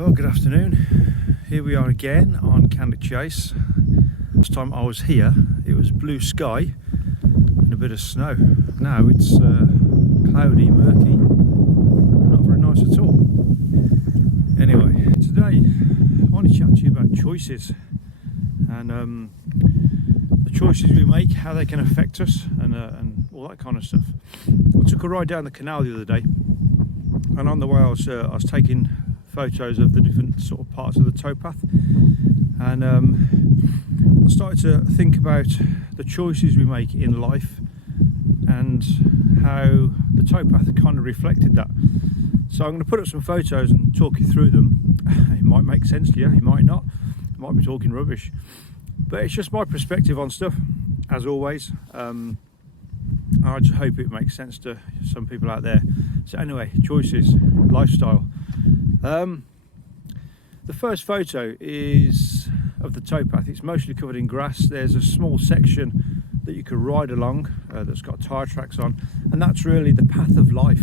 Well, good afternoon. Here we are again on Cannock Chase. Last time I was here, it was blue sky and a bit of snow. Now it's cloudy, murky, not very nice at all. Anyway, today I want to chat to you about choices and the choices we make, how they can affect us, and all that kind of stuff. I took a ride down the canal the other day, and on the way I was taking photos of the different sort of parts of the towpath, and I started to think about the choices we make in life and how the towpath kind of reflected that. So I'm going to put up some photos and talk you through them. It might make sense to you, it might not, I might be talking rubbish, but it's just my perspective on stuff, as always. I just hope it makes sense to some people out there. So anyway, choices, lifestyle. The first photo is of the towpath. It's mostly covered in grass. There's a small section that you could ride along that's got tyre tracks on, and that's really the path of life.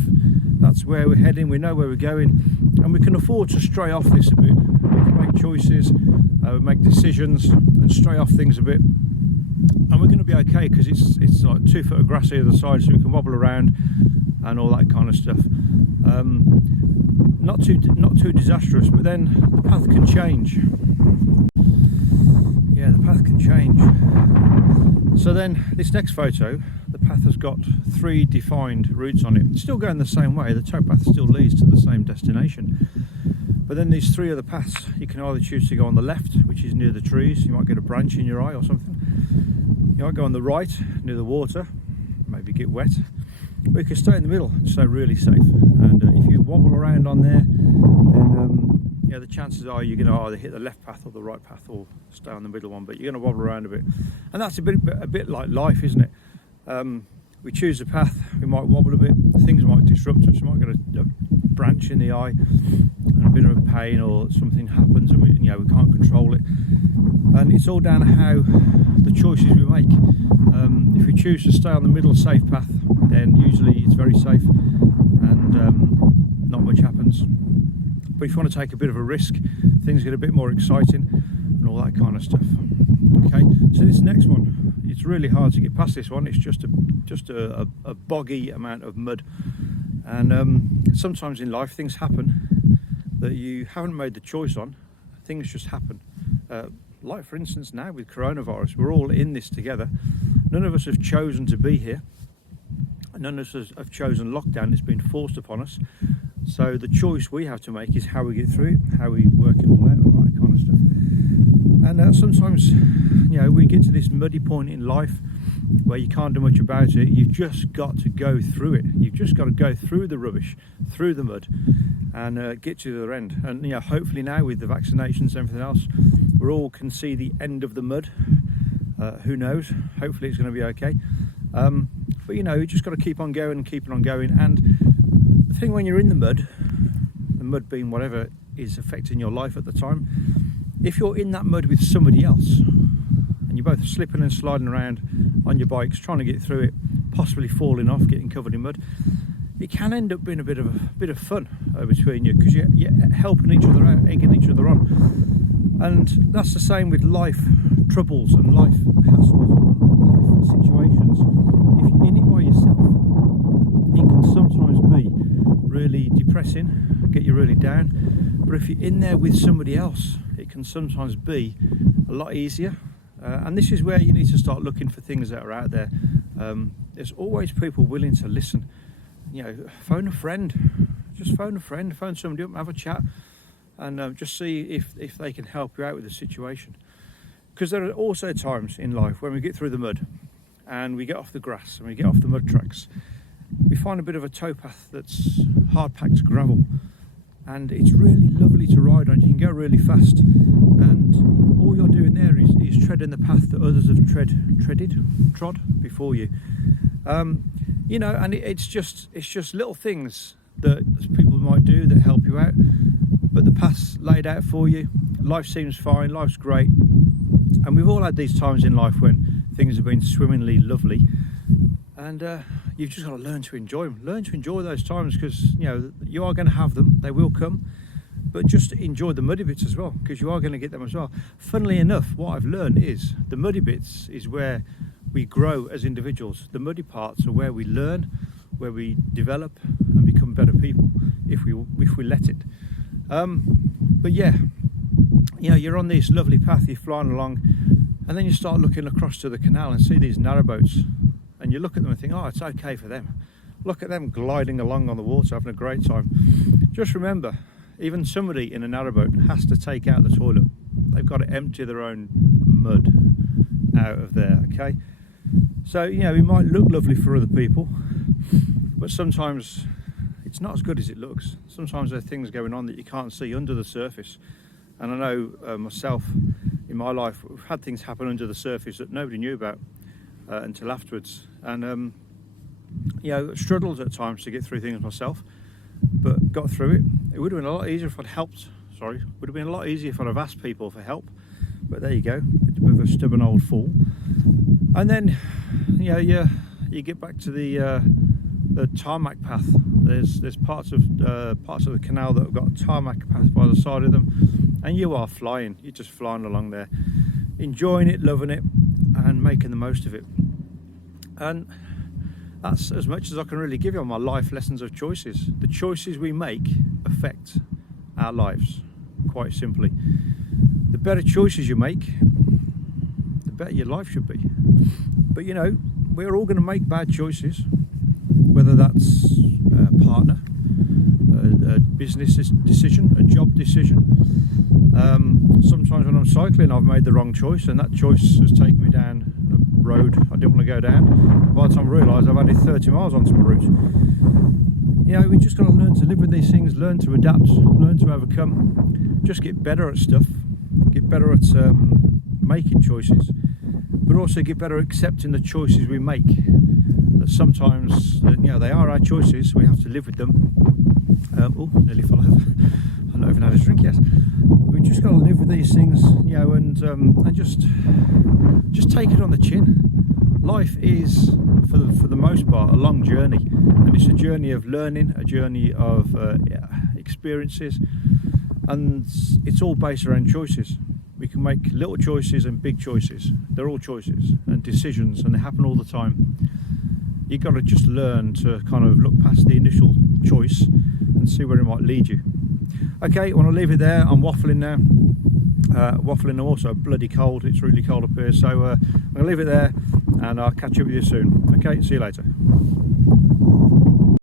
That's where we're heading, we know where we're going, and we can afford to stray off this a bit. We can make choices, we make decisions and stray off things a bit, and we're going to be okay because it's like 2 foot of grass either side, so we can wobble around and all that kind of stuff. Not too disastrous, but then the path can change. Yeah, the path can change. So then this next photo, the path has got 3 defined routes on it. It's still going the same way, the towpath still leads to the same destination. But then these 3 other paths, you can either choose to go on the left, which is near the trees, you might get a branch in your eye or something. You might go on the right, near the water, maybe get wet. Or you can stay in the middle, so really safe. And if you wobble around on there, then yeah, the chances are you're going to either hit the left path or the right path, or stay on the middle one. But you're going to wobble around a bit, and that's a bit like life, isn't it? We choose a path, we might wobble a bit, things might disrupt us. We might get a branch in the eye, and a bit of a pain, or something happens, and we can't control it. And it's all down to how the choices we make. If we choose to stay on the middle safe path, then usually it's very safe and not much happens. But if you want to take a bit of a risk, things get a bit more exciting and all that kind of stuff. Okay, so this next one, it's really hard to get past this one. It's just a boggy amount of mud, and sometimes in life things happen that you haven't made the choice on. Things just happen. Like for instance now with coronavirus, we're all in this together. None of us have chosen to be here. None of us have chosen lockdown. It's been forced upon us. So the choice we have to make is how we get through it, how we work it all out, and all that kind of stuff. And sometimes, we get to this muddy point in life where you can't do much about it. You've just got to go through it. You've just got to go through the rubbish, through the mud, and get to the other end. And hopefully now with the vaccinations and everything else, we all can see the end of the mud. Who knows? Hopefully it's going to be okay. But you just got to keep on going and keeping on going. And the thing when you're in the mud being whatever is affecting your life at the time, if you're in that mud with somebody else and you're both slipping and sliding around on your bikes trying to get through it, possibly falling off, getting covered in mud, it can end up being a bit of fun between you, because you're helping each other out, egging each other on. And that's the same with life troubles and life hassles and life situations. If you're in it by yourself, it can sometimes be really depressing, get you really down. But if you're in there with somebody else, it can sometimes be a lot easier. And this is where you need to start looking for things that are out there. There's always people willing to listen. Phone a friend. Just phone a friend, phone somebody up, have a chat, and just see if they can help you out with the situation. Because there are also times in life when we get through the mud and we get off the grass and we get off the mud tracks, we find a bit of a towpath that's hard packed gravel, and it's really lovely to ride on. You can go really fast, and all you're doing there is treading the path that others have trod before you. And it's just little things that people might do that help you out, but the path's laid out for you. Life seems fine, life's great, and we've all had these times in life when things have been swimmingly lovely, and you've just got to learn to enjoy them. Learn to enjoy those times, because you are going to have them, they will come, but just enjoy the muddy bits as well, because you are going to get them as well. Funnily enough, what I've learned is the muddy bits is where we grow as individuals. The muddy parts are where we learn, where we develop and become better people, if we let it. But yeah, you know, you're on this lovely path, you're flying along, and then you start looking across to the canal and see these narrowboats, and you look at them and think, oh, it's okay for them. Look at them gliding along on the water, having a great time. Just remember, even somebody in a narrowboat has to take out the toilet. They've got to empty their own mud out of there, okay? So, you know, it might look lovely for other people, but sometimes it's not as good as it looks. Sometimes there are things going on that you can't see under the surface. And I know myself, in my life, we've had things happen under the surface that nobody knew about until afterwards. And, you know, struggled at times to get through things myself, but got through it. It would have been a lot easier if I'd helped. Sorry, would have been a lot easier if I'd have asked people for help. But there you go, a bit of a stubborn old fool. And then, you know, you get back to the tarmac path. There's parts of the canal that have got a tarmac path by the side of them, and you are flying. You're just flying along there, enjoying it, loving it, and making the most of it. And that's as much as I can really give you on my life lessons of choices. The choices we make affect our lives, quite simply. The better choices you make, the better your life should be. But you know, we're all going to make bad choices, whether that's a partner, a business decision, a job decision. Sometimes when I'm cycling, I've made the wrong choice, and that choice has taken me down a road I didn't want to go down. By the time I realise, I've added 30 miles onto my route. You know, we just got to learn to live with these things, learn to adapt, learn to overcome, just get better at stuff, get better at making choices, but also get better at accepting the choices we make. That sometimes, you know, they are our choices, we have to live with them. Oh, nearly fell over. I've not even had a drink yet. We just got to live with these things, you know, and just take it on the chin. Life is, for the most part, a long journey, and it's a journey of learning, a journey of experiences, and it's all based around choices. We can make little choices and big choices. They're all choices and decisions, and they happen all the time. You've got to just learn to kind of look past the initial choice and see where it might lead you. Okay, I want to leave it there. I'm waffling now. Waffling, also bloody cold. It's really cold up here, so I'm going to leave it there, and I'll catch up with you soon. Okay, see you later.